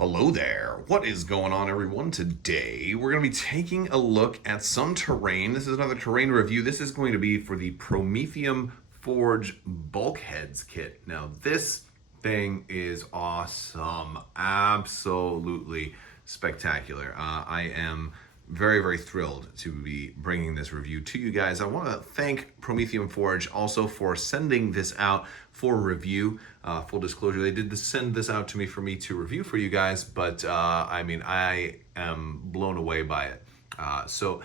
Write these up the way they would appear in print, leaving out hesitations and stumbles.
Hello there. What is going on, everyone? Today, we're going to be taking a look at some terrain. This is another terrain review. This is going to be for the Promethium Forge Bulkheads kit. Now, this thing is awesome. Absolutely spectacular. I am very thrilled to be bringing this review to you guys. I want to thank Promethium Forge also for sending this out for review. Full disclosure, they did send this out to me for me to review for you guys, but I mean, I am blown away by it. So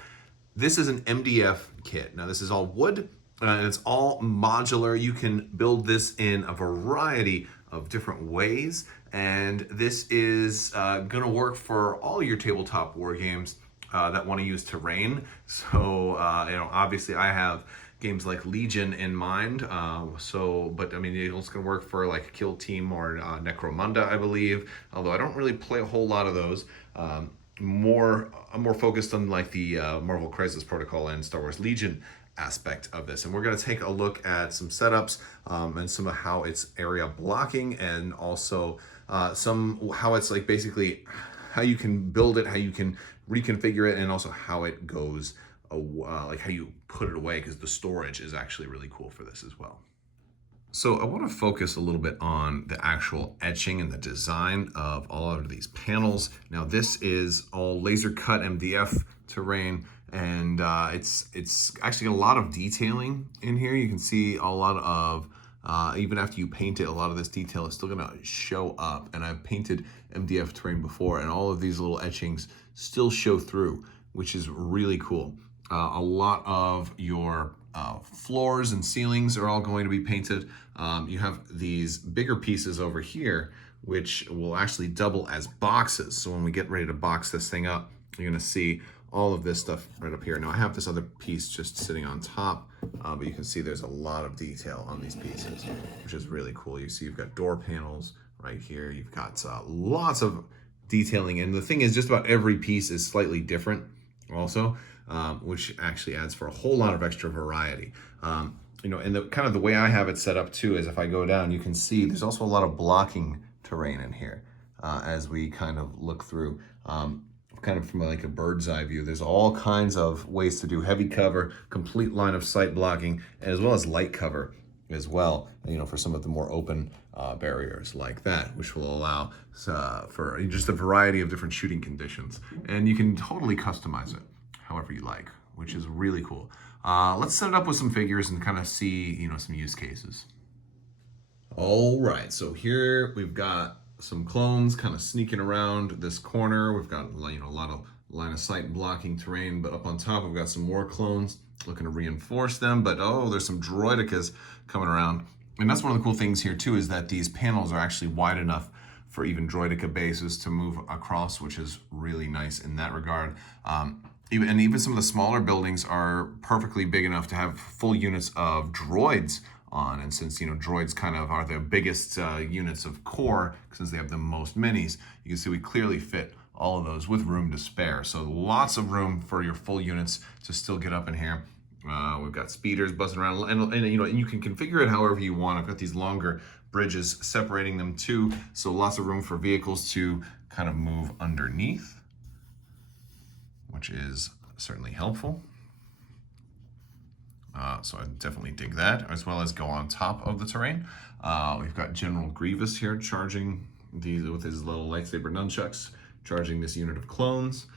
this is an MDF kit. Now this is all wood and it's all modular. You can build this in a variety of different ways, and this is gonna work for all your tabletop war games that want to use terrain. So, obviously I have games like Legion in mind. But I mean, it's going to work for like Kill Team or Necromunda, I believe. Although I don't really play a whole lot of those. I'm more focused on like the Marvel Crisis Protocol and Star Wars Legion aspect of this. And we're going to take a look at some setups and some of how it's area blocking, and also how it's like basically how you can build it, how you can reconfigure it, and also how it goes, like how you put it away, because the storage is actually really cool for this as well. So I want to focus a little bit on the actual etching and the design of all of these panels. Now this is all laser cut MDF terrain, and it's actually a lot of detailing in here. You can see a lot of even after you paint it, a lot of this detail is still gonna show up. And I've painted MDF terrain before, and all of these little etchings still show through, which is really cool. A lot of your floors and ceilings are all going to be painted. You have these bigger pieces over here, which will actually double as boxes. So when we get ready to box this thing up, you're gonna see all of this stuff right up here. Now I have this other piece just sitting on top, but you can see there's a lot of detail on these pieces, which is really cool. You see you've got door panels right here. You've got lots of detailing, and the thing is just about every piece is slightly different also, which actually adds for a whole lot of extra variety. And the way I have it set up too is if I go down, you can see there's also a lot of blocking terrain in here as we kind of look through. Kind of from like a bird's eye view, there's all kinds of ways to do heavy cover, complete line of sight blocking, as well as light cover as well, for some of the more open barriers like that, which will allow for just a variety of different shooting conditions. And you can totally customize it however you like, which is really cool. Let's set it up with some figures and kind of see, some use cases. All right, so here we've got some clones kind of sneaking around this corner. We've got a lot of line of sight blocking terrain, but up on top we've got some more clones looking to reinforce them. But there's some droidicas coming around, and that's one of the cool things here too, is that these panels are actually wide enough for even droidica bases to move across, which is really nice in that regard. Even some of the smaller buildings are perfectly big enough to have full units of droids on, and since droids kind of are the biggest units of core, since they have the most minis, you can see we clearly fit all of those with room to spare. So lots of room for your full units to still get up in here. We've got speeders buzzing around, and you can configure it however you want. I've got these longer bridges separating them too, so lots of room for vehicles to kind of move underneath, which is certainly helpful. So I definitely dig that, as well as go on top of the terrain. We've got General Grievous here charging these with his little lightsaber nunchucks, charging this unit of clones.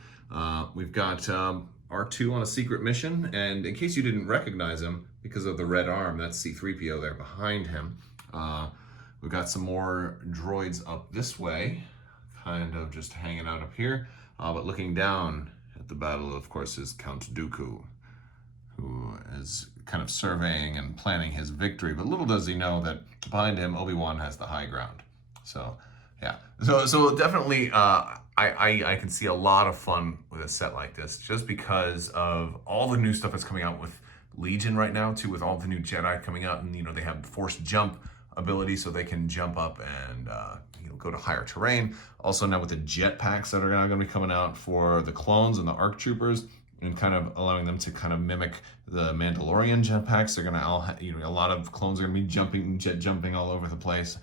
We've got R2 on a secret mission, and in case you didn't recognize him because of the red arm, that's C-3PO there behind him. We've got some more droids up this way, kind of just hanging out up here, but looking down at the battle, of course, is Count Dooku, who is kind of surveying and planning his victory. But little does he know that behind him, Obi-Wan has the high ground. So, yeah. So definitely, I can see a lot of fun with a set like this, just because of all the new stuff that's coming out with Legion right now, too, with all the new Jedi coming out. And, they have force jump ability, so they can jump up and go to higher terrain. Also now with the jetpacks that are now going to be coming out for the clones and the ARC troopers, and kind of allowing them to kind of mimic the Mandalorian jetpacks. They're gonna all, a lot of clones are gonna be jet jumping all over the place.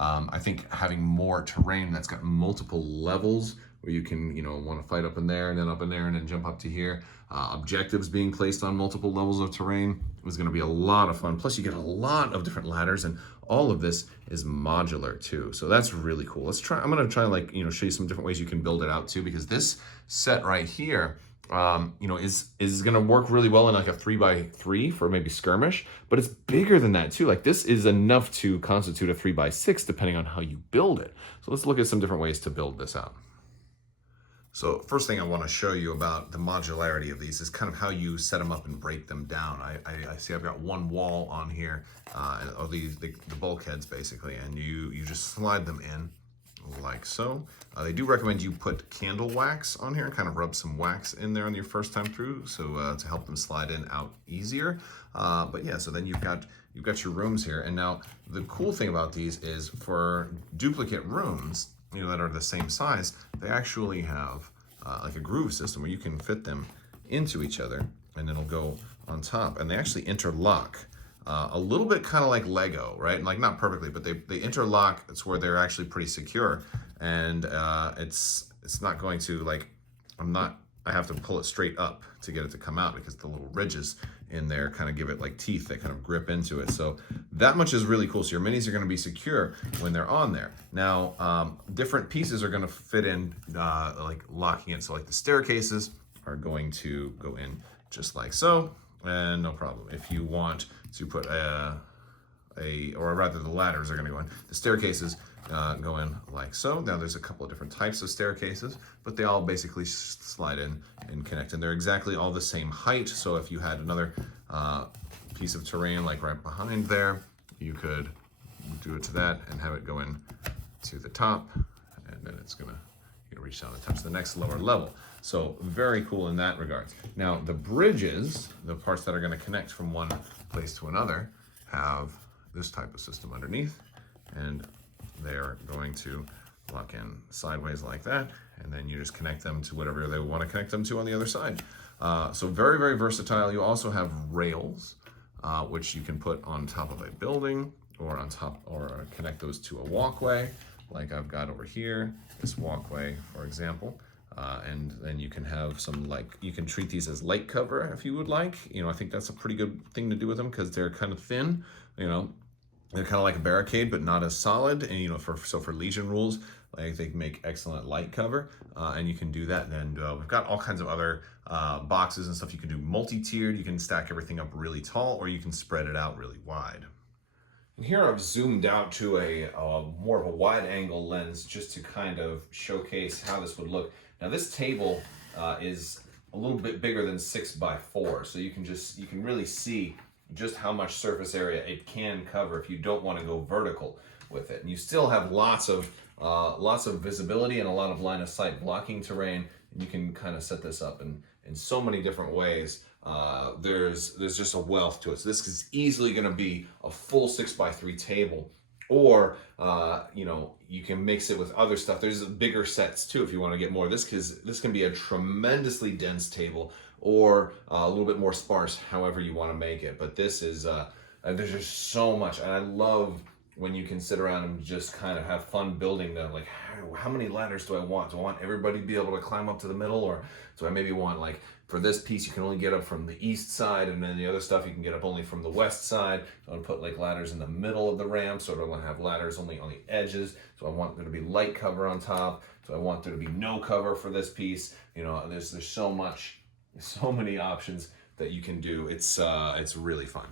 I think having more terrain that's got multiple levels where you can, want to fight up in there and then up in there and then jump up to here. Objectives being placed on multiple levels of terrain is going to be a lot of fun. Plus you get a lot of different ladders, and all of this is modular too. So that's really cool. I'm going to try like, show you some different ways you can build it out too, because this set right here, is going to work really well in like a 3x3 for maybe skirmish, but it's bigger than that too. Like this is enough to constitute a 3x6 depending on how you build it. So let's look at some different ways to build this out. So first thing I want to show you about the modularity of these is kind of how you set them up and break them down. I see I've got one wall on here, or the bulkheads basically, and you just slide them in like so. They do recommend you put candle wax on here and kind of rub some wax in there on your first time through, so to help them slide in out easier. But yeah, so then you've got your rooms here, and now the cool thing about these is for duplicate rooms, that are the same size, they actually have like a groove system where you can fit them into each other, and it'll go on top, and they actually interlock. A little bit kind of like Lego, right? Like not perfectly, but they interlock. It's where they're actually pretty secure, and it's not going to like, I have to pull it straight up to get it to come out because the little ridges in there kind of give it like teeth that kind of grip into it. So that much is really cool. So your minis are going to be secure when they're on there. Now, different pieces are going to fit in like locking it. So like the staircases are going to go in just like so, and no problem. If you want to put or rather the ladders are going to go in. The staircases go in like so. Now there's a couple of different types of staircases, but they all basically slide in and connect, and they're exactly all the same height. So if you had another piece of terrain like right behind there, you could do it to that and have it go in to the top, and then it's gonna reach down and touch the next lower level. So very cool in that regard. Now the bridges, the parts that are going to connect from one place to another, have this type of system underneath, and they're going to lock in sideways like that, and then you just connect them to whatever they want to connect them to on the other side. So very, very versatile. You also have rails, which you can put on top of a building or on top, or connect those to a walkway, like I've got over here, this walkway, for example. And then you can have some, you can treat these as light cover if you would like. I think that's a pretty good thing to do with them because they're kind of thin, they're kind of like a barricade, but not as solid. And, for Legion rules, like they make excellent light cover, and you can do that. And we've got all kinds of other boxes and stuff. You can do multi-tiered, you can stack everything up really tall, or you can spread it out really wide. And here I've zoomed out to a more of a wide angle lens just to kind of showcase how this would look. Now this table is a little bit bigger than 6x4, so you can really see just how much surface area it can cover if you don't want to go vertical with it. And you still have lots of visibility and a lot of line of sight blocking terrain, and you can kind of set this up in so many different ways. There's just a wealth to it. So this is easily going to be a full 6x3 table, or you can mix it with other stuff. There's bigger sets too if you want to get more of this, because this can be a tremendously dense table, or a little bit more sparse, however you want to make it. But this is there's just so much, and I love when you can sit around and just kind of have fun building them. Like, how many ladders do I want? Do I want everybody to be able to climb up to the middle, or do I maybe want, like, for this piece you can only get up from the east side, and then the other stuff you can get up only from the west side? So I want to put like ladders in the middle of the ramp, so I want to have ladders only on the edges. So I want there to be light cover on top. So I want there to be no cover for this piece. There's so many options that you can do. It's really fun.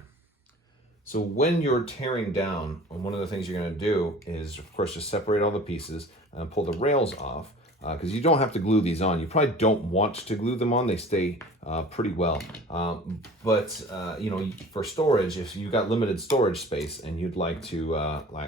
So when you're tearing down, one of the things you're going to do is, of course, just separate all the pieces and pull the rails off, because you don't have to glue these on. You probably don't want to glue them on. They stay pretty well. But for storage, if you've got limited storage space and you'd like to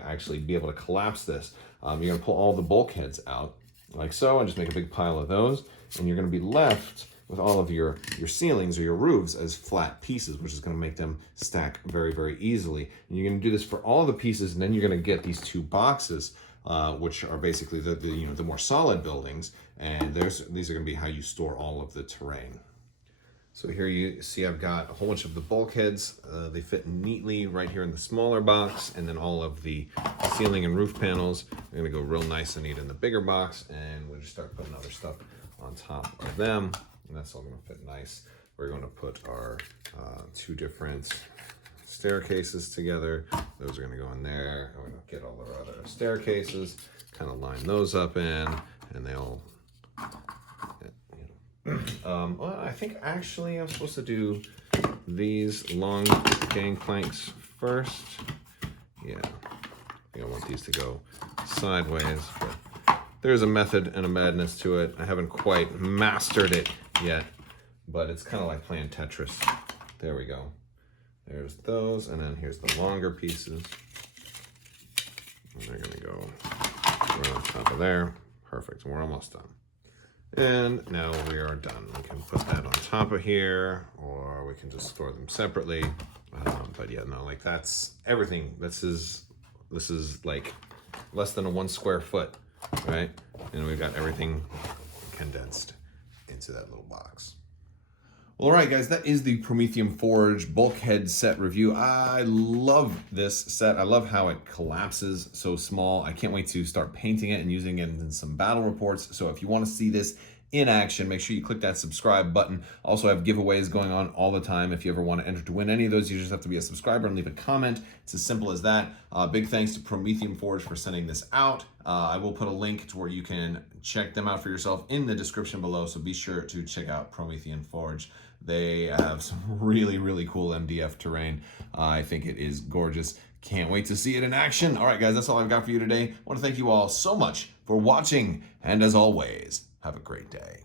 actually be able to collapse this, you're going to pull all the bulkheads out like so, and just make a big pile of those, and you're going to be left with all of your ceilings or your roofs as flat pieces, which is going to make them stack very, very easily. And you're going to do this for all the pieces, and then you're going to get these two boxes, which are basically the more solid buildings, and these are going to be how you store all of the terrain. So here you see I've got a whole bunch of the bulkheads. They fit neatly right here in the smaller box, and then all of the ceiling and roof panels are gonna go real nice and neat in the bigger box, and we'll just start putting other stuff on top of them, and that's all gonna fit nice. We're gonna put our two different staircases together. Those are gonna go in there. We're gonna get all our other staircases, kind of line those up in, and they'll, well, I think actually I'm supposed to do these long gangplanks first. Yeah, I think I want these to go sideways, but there's a method and a madness to it. I haven't quite mastered it yet, but it's kind of like playing Tetris. There we go. There's those, and then here's the longer pieces. And they're gonna go right on top of there. Perfect, we're almost done. And now we are done. We can put that on top of here, or we can just store them separately. But yeah, no, like that's everything. This is like less than a 1 square foot, right? And we've got everything condensed into that little box. Well, all right, guys, that is the Promethium Forge bulkhead set review. I love this set. I love how it collapses so small. I can't wait to start painting it and using it in some battle reports. So if you want to see this in action, make sure you click that subscribe button. Also, I have giveaways going on all the time. If you ever want to enter to win any of those, you just have to be a subscriber and leave a comment. It's as simple as that. Big thanks to Promethium Forge for sending this out. I will put a link to where you can check them out for yourself in the description below, so be sure to check out Promethium Forge. They have some really, really cool MDF terrain. I think it is gorgeous. Can't wait to see it in action. All right, guys, that's all I've got for you today. I want to thank you all so much for watching, and as always, have a great day.